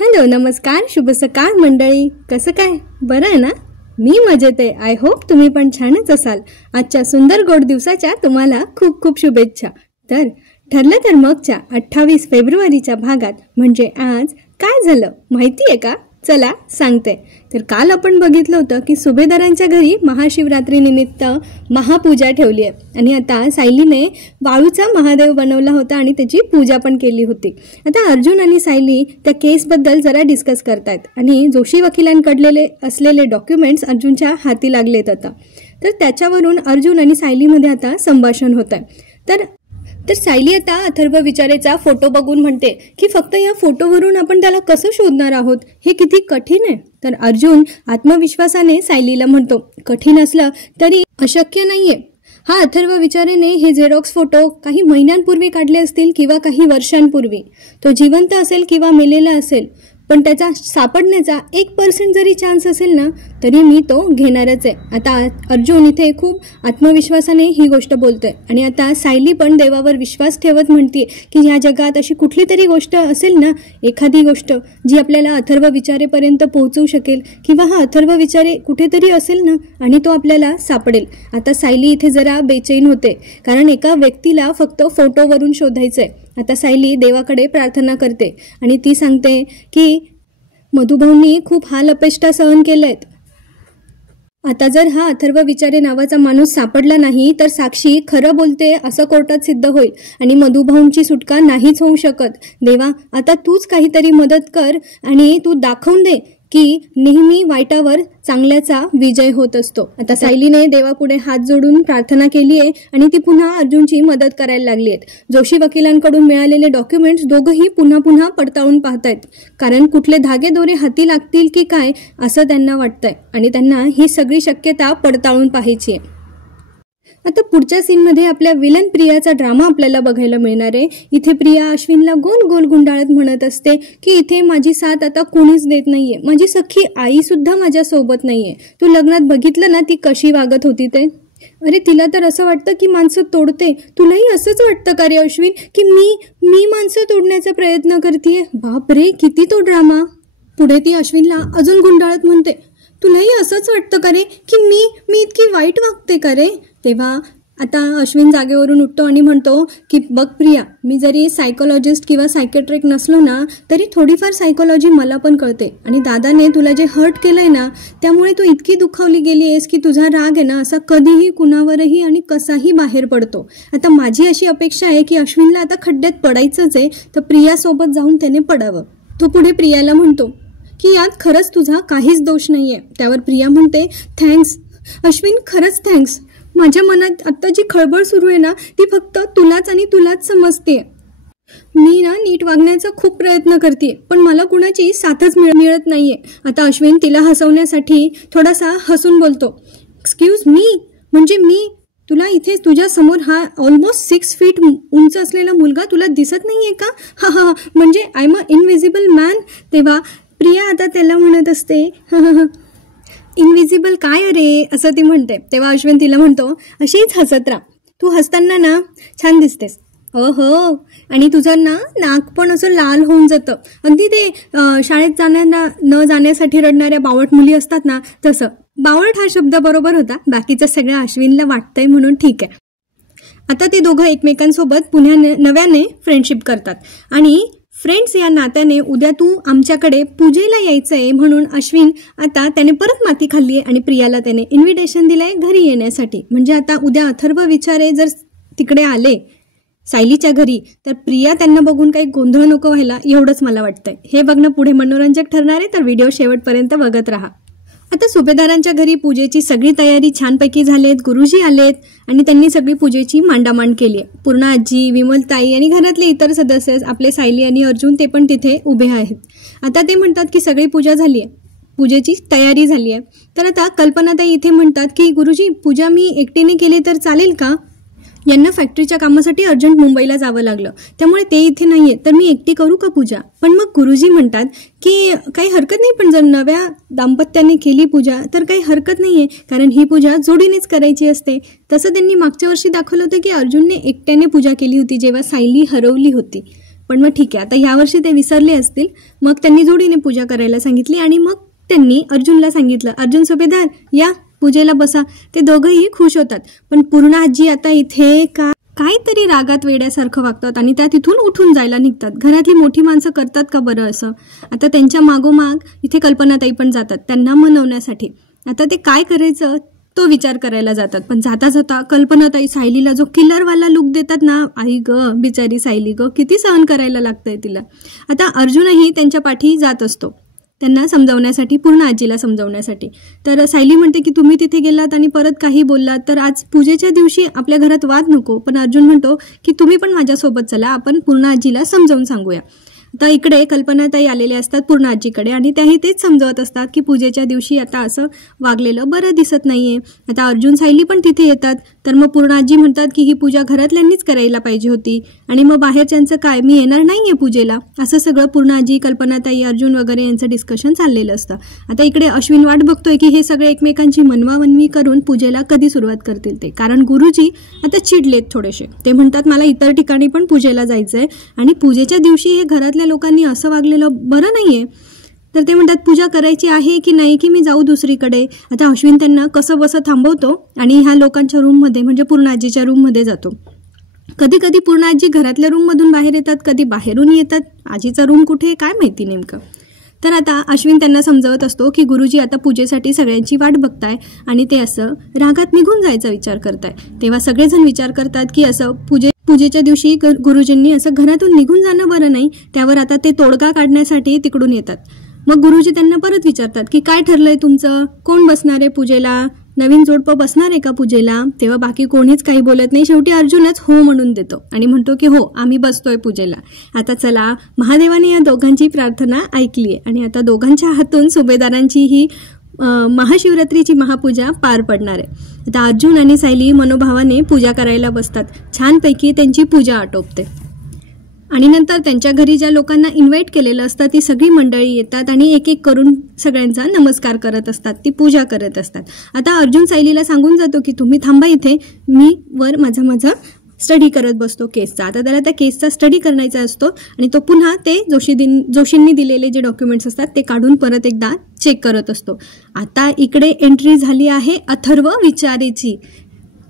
Hello, नमस्कार, शुभ सकाळ मंडळी. कसं काय, बरं आहे ना? मी मजेत आहे. आय होप तुम्ही पण छानच असाल. आजच्या सुंदर गोड दिवसाच्या तुम्हाला खूप खूप शुभेच्छा. तर ठरलं तर मगच्या 28 फेब्रुवारीच्या भागात म्हणजे आज काय झालं माहिती आहे का? चला सांगते. तर काल आपण बघितलं होतं की सुभेदारांच्या घरी महाशिवरात्रीनिमित्त महापूजा ठेवली आहे आणि आता सायलीने वाळूचा महादेव बनवला होता आणि त्याची पूजा पण केली होती. आता अर्जुन आणि सायली त्या केसबद्दल जरा डिस्कस करतायत आणि जोशी वकिलांकडले असलेले डॉक्युमेंट्स अर्जुनच्या हाती लागलेत आता. तर त्याच्यावरून अर्जुन आणि सायलीमध्ये आता संभाषण होत आहे. तर सायली आता अथर्व विचारेचा फोटो बघून म्हणते की फक्त या फोटोवरून आपण त्याला कसं शोधणार आहोत, हे किती कठीण आहे. तर अर्जुन आत्मविश्वासाने सायलीला म्हणतो, कठीण असलं तरी अशक्य नाहीये. हा अथर्व विचारेने हे झेरॉक्स फोटो काही महिन्यांपूर्वी काढले असतील किंवा काही वर्षांपूर्वी. तो जिवंत असेल किंवा मेलेला असेल, पण त्याचा सापडण्याचा 1% जरी चान्स असेल ना, तरी मी तो घेणारच आहे. आता अर्जुन इथे खूप आत्मविश्वासाने ही गोष्ट बोलतोय आणि आता सायली पण देवावर विश्वास ठेवत म्हणते की ह्या जगात अशी कुठली तरी गोष्ट असेल ना, एखादी गोष्ट जी आपल्याला अथर्व विचारेपर्यंत पोहोचवू शकेल किंवा हा अथर्व विचारे कुठेतरी असेल ना आणि तो आपल्याला सापडेल. आता सायली इथे जरा बेचैन होते, कारण एका व्यक्तीला फक्त फोटोवरून शोधायचंय. आता सायली देवाकडे प्रार्थना करते आणि ती सांगते की मधुभाऊंनी खूप हाल अपेष्टा सहन केलेत. आता जर हा अथर्व विचारे नावाचा माणूस सापडला नाही तर साक्षी खरं बोलते असं कोर्टात सिद्ध होईल आणि मधुभाऊंची सुटका नाहीच होऊ शकत. देवा, आता तूच काहीतरी मदत कर आणि तू दाखवून दे की नेहमी वाईटावर चांगल्याचा विजय होत असतो. आता सायलीने देवापुढे हात जोडून प्रार्थना केली आहे आणि ती पुन्हा अर्जुनची मदत करायला लागली आहेत. जोशी वकिलांकडून मिळालेले डॉक्युमेंट्स दोघंही पुन्हा पुन्हा पडताळून पाहतायत, कारण कुठले धागे दोरे हाती लागतील की काय असं त्यांना वाटतंय आणि त्यांना ही सगळी शक्यता पडताळून पाहायची आहे. आता पुढच्या सीनमध्ये आपल्या विलन प्रियाचा ड्रामा आपल्याला बघायला मिळणार आहे. इथे प्रिया अश्विनला गोल गोल गुंडाळत म्हणत असते की इथे माझी साथ आता कोणीच देत नाहीये, माझी सख्खी आई सुद्धा माझ्या सोबत नाहीये. तू लग्नात बघितलं ना ती कशी वागत होती ते. अरे तिला तर असं वाटतं की माणसं तोडते. तुलाही असंच वाटतं का रे अश्विन की मी माणसं तोडण्याचा प्रयत्न करतेय? बापरे, किती तो ड्रामा. पुढे ती अश्विनला अजून गुंडाळत म्हणते, तुलाही असंच वाटतं का रे की मी इतकी वाईट वागते का रे? तेव्हा आता अश्विन जागेवरून उठतो आणि म्हणतो की बघ प्रिया, मी जरी सायकोलॉजिस्ट किंवा सायकेट्रिक नसलो ना, तरी थोडीफार सायकोलॉजी मला पण कळते आणि दादाने तुला जे हर्ट केलंय ना, त्यामुळे तू इतकी दुखावली गेली आहेस की तुझा राग आहे ना असा कधीही कुणावरही आणि कसाही बाहेर पडतो. आता माझी अशी अपेक्षा आहे की अश्विनला आता खड्ड्यात पडायचंच आहे, तर प्रियासोबत जाऊन त्याने पडावं. तो पुढे प्रियाला म्हणतो की यात खरंच तुझा काहीच दोष नाहीये. त्यावर प्रिया म्हणते, थँक्स अश्विन, खरंच थँक्स. माझ्या मनात आत्ता जी खळबळ सुरू आहे ना, ती फक्त तुलाच समजते. मी ना नीट वागण्याचा खूप प्रयत्न करते, पण मला कुणाची साथच मिळत नाहीये. आता अश्विन तिला हसवण्यासाठी थोडासा हसून बोलतो, एक्सक्यूज मी, म्हणजे मी तुला इथे तुझ्या समोर हा ऑलमोस्ट 6 फीट उंच असलेला मुलगा तुला दिसत नाहीये का? हा म्हणजे I am a invisible man. तेव्हा प्रिया आता त्याला म्हणत असते, इनविजिबल काय अरे, असं ती म्हणते. तेव्हा अश्विन तिला म्हणतो, अशीच हसत राहा, तू हसताना ना छान दिसतेस. हो, आणि तुझं ना नाक पण असं लाल होऊन जातं, अगदी ते शाळेत न जाण्यासाठी रडणाऱ्या बावट मुली असतात ना तसं. बावट हा शब्द बरोबर होता, बाकीचं सगळं अश्विनला वाटतंय म्हणून ठीक आहे. आता ते दोघं एकमेकांसोबत पुन्हा नव्याने फ्रेंडशिप करतात आणि फ्रेंड्स या नात्याने उद्या तू आमच्याकडे पूजेला यायचंय म्हणून अश्विन आता त्याने परत माती खाल्ली आहे आणि प्रियाला त्याने इन्व्हिटेशन दिलंय घरी येण्यासाठी. म्हणजे आता उद्या अथर्व विचारे जर तिकडे आले सायलीच्या घरी, तर प्रिया त्यांना बघून काही गोंधळ नको व्हायला, एवढंच मला वाटतंय. हे बघणं पुढे मनोरंजक ठरणार आहे, तर व्हिडिओ शेवटपर्यंत बघत राहा. आता सुभेदारांच्या घरी पूजेची सगळी तयारी छानपैकी झालीत. गुरुजी आलेत आणि त्यांनी सगळी पूजेची मांडामांड केली आहे. पूर्ण आजी, विमलताई आणि घरातले इतर सदस्य आपले सायली आणि अर्जुन ते पण तिथे उभे आहेत. आता ते म्हणतात की सगळी पूजा झाली आहे, पूजेची तयारी झाली आहे. तर आता कल्पनाताई इथे म्हणतात की गुरुजी, पूजा मी एकटीने केली तर चालेल का? यांना फॅक्टरीच्या कामासाठी अर्जंट मुंबईला जावं लागलं, त्यामुळे ते इथे नाहीये, तर मी एकटी करू का पूजा? पण मग गुरुजी म्हणतात की काही हरकत नाही, पण जर नव्या दाम्पत्याने केली पूजा तर काही हरकत नाहीये, कारण ही पूजा जोडीनेच करायची असते. तसं त्यांनी मागच्या वर्षी दाखवलं होतं की अर्जुनने एकट्याने पूजा केली होती जेव्हा सायली हरवली होती. पण मग ठीक आहे, आता यावर्षी ते विसरले असतील. मग त्यांनी जोडीने पूजा करायला सांगितली आणि मग त्यांनी अर्जुनला सांगितलं, अर्जुन सुभेदार या पूजेला बसा. ते दोघंही खुश होतात. पण पूर्ण आजी आता इथे काहीतरी रागात वेड्यासारखं वागतात आणि त्या तिथून उठून जायला निघतात. घरातली मोठी माणसं करतात का बरं असं? आता त्यांच्या मागोमाग इथे कल्पनाताई पण जातात त्यांना मनवण्यासाठी. आता ते काय करायचं तो विचार करायला जातात. पण जाता जाता कल्पनाताई सायलीला जो किल्लरवाला लुक देतात ना, आई ग बिचारी सायली ग, किती सहन करायला लागतंय तिला. आता अर्जुनही त्यांच्या पाठी जात असतो त्यांना समजावण्यासाठी, पूर्ण आजीला समजावण्यासाठी. तर सायली म्हणते की तुम्ही तिथे गेलात आणि परत काही बोललात तर आज पूजेच्या दिवशी आपल्या घरात वाद नको. पण अर्जुन म्हणतो की तुम्ही पण माझ्यासोबत चला, आपण पूर्ण आजीला समजावून सांगूया. तर इकडे कल्पनाताई आलेल्या असतात पूर्ण आजीकडे आणि त्याही तेच समजवत असतात की पूजेच्या दिवशी आता असं वागलेलं बरं दिसत नाहीये. आता अर्जुन सायली पण तिथे येतात. तर मग पूर्ण आजी म्हणतात की ही पूजा घरातल्यांनीच करायला पाहिजे होती आणि मग बाहेरच्यांचं काय, मी येणार नाहीये पूजेला. असं सगळं पूर्ण आजी, कल्पनाताई, अर्जुन वगैरे यांचं डिस्कशन चाललेलं असतं. आता इकडे अश्विन वाट बघतोय की हे सगळे एकमेकांची मनवामनवी करून पूजेला कधी सुरुवात करतील ते. कारण गुरुजी आता चिडलेत थोडेसे. ते म्हणतात मला इतर ठिकाणी पण पूजेला जायचंय आणि पूजेच्या दिवशी हे घरातल्या लोकांनी असं वागलेलं बरं नाहीये. तर ते म्हणतात पूजा करायची आहे की नाही की मी जाऊ दुसरीकडे. आता अश्विन त्यांना कसं बसं थांबवतो आणि ह्या लोकांच्या रूममध्ये म्हणजे पूर्ण आजीच्या रूममध्ये जातो. कधी कधी पूर्ण आजी घरातल्या रूममधून बाहेर येतात, कधी बाहेरून येतात. आजीचा रूम कुठे काय माहिती नेमकं. तर आता अश्विन त्यांना समजावत असतो की गुरुजी आता पूजेसाठी सगळ्यांची वाट बघताय आणि ते असं रागात निघून जायचा विचार करताय. तेव्हा सगळेजण विचार करतात की असं पूजेच्या दिवशी गुरुजींनी असं घरातून निघून जाणं बरं नाही. त्यावर आता ते तोडगा काढण्यासाठी तिकडून येतात. मग गुरुजी त्यांना परत विचारतात की काय ठरलंय तुमचं, कोण बसणार आहे पूजेला, नवीन जोडपं बसणार आहे का पूजेला. तेव्हा बाकी कोणीच काही बोलत नाही. शेवटी अर्जुनच हो म्हणून देतो आणि म्हणतो की हो आम्ही बसतोय पूजेला. आता चला, महादेवाने या दोघांची प्रार्थना ऐकली आहे आणि आता दोघांच्या हातून सुभेदारांची ही महाशिवरात्रीची महापूजा पार पडणार आहे. आता अर्जुन आणि सायली मनोभावाने पूजा करायला बसतात. छानपैकी त्यांची पूजा आटोपते आणि नंतर त्यांच्या घरी ज्या लोकांना इन्व्हाइट केलेलं असतं ती सगळी मंडळी येतात आणि एक एक करून सगळ्यांचा नमस्कार करत असतात, ती पूजा करत असतात. आता अर्जुन सायलीला सांगून जातो की तुम्ही थांबा इथे, मी वर माझा स्टडी करत बसतो केसचा. आता त्याला त्या केसचा स्टडी करायचा असतो आणि तो पुन्हा ते जोशींनी दिलेले जे डॉक्युमेंट्स असतात ते काढून परत एकदा चेक करत असतो. आता इकडे एंट्री झाली आहे अथर्व विचारेची.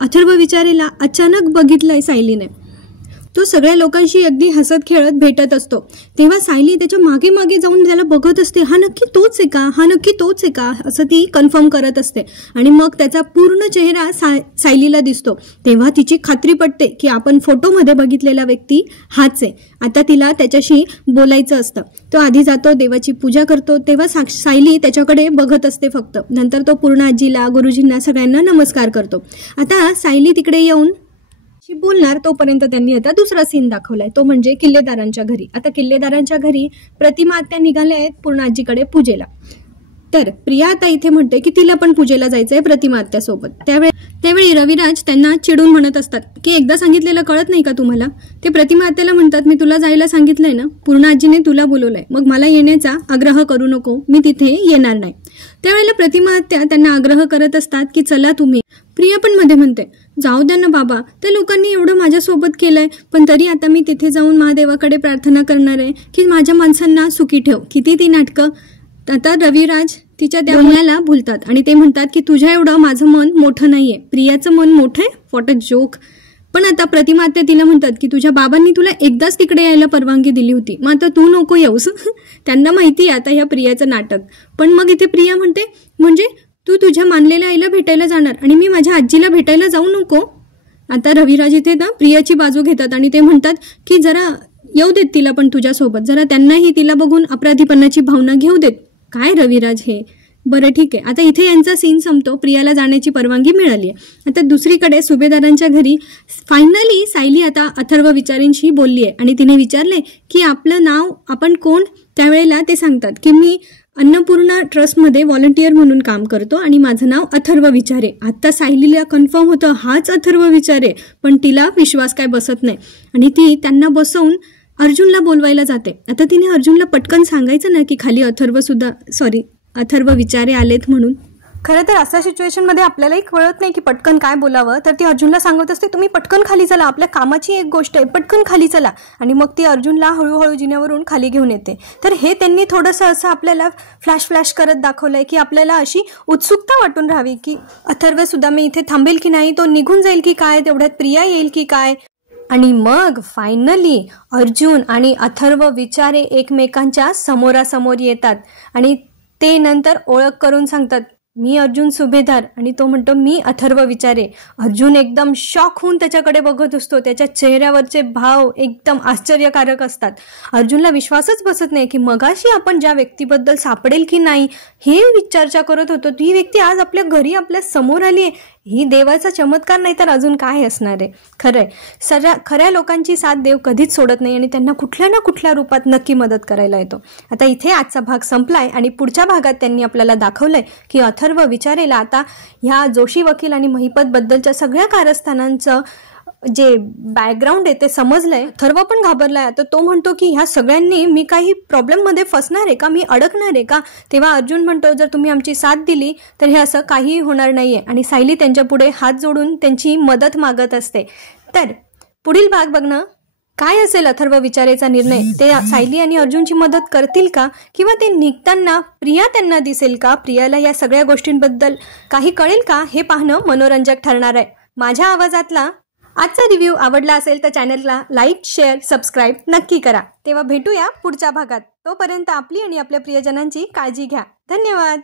अथर्व विचारेला अचानक बघितलंय सायलीने. तो सगळ्या लोकांशी अगदी हसत खेळत भेटत असतो. तेव्हा सायली त्याच्या मागे मागे जाऊन त्याला बघत असते, हा नक्की तोच आहे का, हा नक्की तोच आहे का, असं ती कन्फर्म करत असते. आणि मग त्याचा पूर्ण चेहरा सायलीला दिसतो. तेव्हा तिची खात्री पटते की आपण फोटोमध्ये बघितलेला व्यक्ती हाच आहे. आता तिला त्याच्याशी बोलायचं असतं. तो आधी जातो, देवाची पूजा करतो. तेव्हा सायली त्याच्याकडे बघत असते फक्त. नंतर तो पूर्ण आजीला, गुरुजींना, सगळ्यांना नमस्कार करतो. आता सायली तिकडे येऊन बोलणार तोपर्यंत त्यांनी आता दुसरा सीन दाखवलाय, तो म्हणजे किल्लेदारांच्या घरी. आता किल्लेदारांच्या घरी प्रतिमा आत्या निघाल्या आहेत पूर्ण आजीकडे पूजेला. तर प्रिया आता इथे म्हणते की तिला पण पूजेला जायचंय प्रतिमा आत्यासोबत. त्यावेळी रविराज त्यांना चिडून म्हणत असतात की एकदा सांगितलेलं कळत नाही का तुम्हाला. ते प्रतिमा आत्याला म्हणतात मी तुला जायला सांगितलंय ना, पूर्ण आजीने तुला बोलवलंय, मग मला येण्याचा आग्रह करू नको, मी तिथे येणार नाही. त्यावेळेला प्रतिमा आत्या त्यांना आग्रह करत असतात की चला तुम्ही. प्रिया पण मध्ये म्हणते जाऊ द्या ना बाबा, त्या लोकांनी एवढं माझ्यासोबत केलंय, पण तरी आता मी तिथे जाऊन महादेवाकडे प्रार्थना करणार आहे की माझ्या माणसांना सुखी ठेव. किती ती नाटकं. आता रविराज तिच्या त्या बोलण्याला भुलतात आणि ते म्हणतात की तुझ्या एवढं माझं मन मोठं नाहीये, प्रियाचं मन मोठं आहे. What a joke. पण आता प्रतिमा आत्या तिला म्हणतात की तुझ्या बाबांनी तुला एकदाच तिकडे यायला परवानगी दिली होती, मग आता तू नको येऊस. त्यांना माहिती आहे आता ह्या प्रियाचं नाटक. पण मग इथे प्रिया म्हणते म्हणजे तू तुझ्या मानलेल्या आईला भेटायला जाणार आणि मी माझ्या आजीला भेटायला जाऊ नको. आता रविराज इथे ना प्रियाची बाजू घेतात आणि ते म्हणतात की जरा येऊ देत तिला पण तुझ्यासोबत, जरा त्यांनाही तिला बघून अपराधीपणाची भावना घेऊ देत. काय रविराज हे. बरं ठीक आहे. आता इथे यांचा सीन संपतो. प्रियाला जाण्याची परवानगी मिळाली आहे. आता दुसरीकडे सुभेदारांच्या घरी फायनली सायली आता अथर्व विचारेंशी बोलली आहे आणि तिने विचारले की आपलं नाव, आपण कोण. त्यावेळेला ते सांगतात की मी अन्नपूर्णा ट्रस्टमध्ये व्हॉलंटियर म्हणून काम करतो आणि माझं नाव अथर्व विचारे. आता सायलीला कन्फर्म होतं हाच अथर्व विचारे, पण तिला विश्वास काय बसत नाही आणि ती त्यांना बसवून अर्जुनला बोलवायला जाते. आता तिने अर्जुनला पटकन सांगायचं ना की खाली अथर्व विचारे आलेत म्हणून. खरं तर अशा सिच्युएशनमध्ये आपल्यालाही कळत नाही की पटकन काय बोलावं, तर ती अर्जुनला सांगत असते तुम्ही पटकन खाली चला, आपल्या कामाची एक गोष्ट आहे, पटकन खाली चला. आणि मग ती अर्जुनला हळूहळू जिन्यावरून खाली घेऊन येते. तर हे त्यांनी थोडंसं असं आपल्याला फ्लॅश करत दाखवलंय की आपल्याला अशी उत्सुकता वाटून राहावी की अथर्व सुद्धा मी इथे थांबेल की नाही, तो निघून जाईल की काय, तेवढ्यात प्रिया येईल की काय. आणि मग फायनली अर्जुन आणि अथर्व विचारे एकमेकांच्या समोरासमोर येतात आणि ते नंतर ओळख करून सांगतात मी अर्जुन सुभेदार आणि तो म्हणतो मी अथर्व विचारे. अर्जुन एकदम शॉक होऊन त्याच्याकडे बघत असतो. त्याच्या चेहऱ्यावरचे भाव एकदम आश्चर्यकारक असतात. अर्जुनला विश्वासच बसत नाही की मगाशी आपण ज्या व्यक्तीबद्दल सापडेल की नाही हे चर्चा करत होतो, ती व्यक्ती आज आपल्या घरी आपल्या समोर आली आहे. ही देवाचा चमत्कार नाही तर अजून काय असणार आहे. खरंय, खऱ्या लोकांची साथ देव कधीच सोडत नाही आणि त्यांना कुठल्या ना कुठल्या रूपात नक्की मदत करायला येतो. आता इथे आजचा भाग संपलाय आणि पुढच्या भागात त्यांनी आपल्याला दाखवलंय की अथर्व विचारेला आता ह्या जोशी वकील आणि महिपत बद्दलच्या सगळ्या कारस्थानांचं जे बॅकग्राऊंड आहे ते समजलंय. अथर्व पण घाबरलाय. आता तो म्हणतो की ह्या सगळ्यांनी मी काही प्रॉब्लेममध्ये फसणार आहे का, मी अडकणार आहे का. तेव्हा अर्जुन म्हणतो जर तुम्ही आमची साथ दिली तर हे असं काहीही होणार नाहीये. आणि सायली त्यांच्या पुढे हात जोडून त्यांची मदत मागत असते. तर पुढील भाग बघणं काय असेल अथर्व विचारेचा निर्णय. ते सायली आणि अर्जुनची मदत करतील का, किंवा ते निघताना प्रिया त्यांना दिसेल का, प्रियाला या सगळ्या गोष्टींबद्दल काही कळेल का, हे पाहणं मनोरंजक ठरणार आहे. माझ्या आवाजातला आजचा रिव्ह्यू आवडला असेल तर चॅनलला लाईक, शेअर, सबस्क्राईब नक्की करा. तेव्हा भेटूया पुढच्या भागात. तोपर्यंत आपली आणि आपल्या प्रियजनांची काळजी घ्या. धन्यवाद.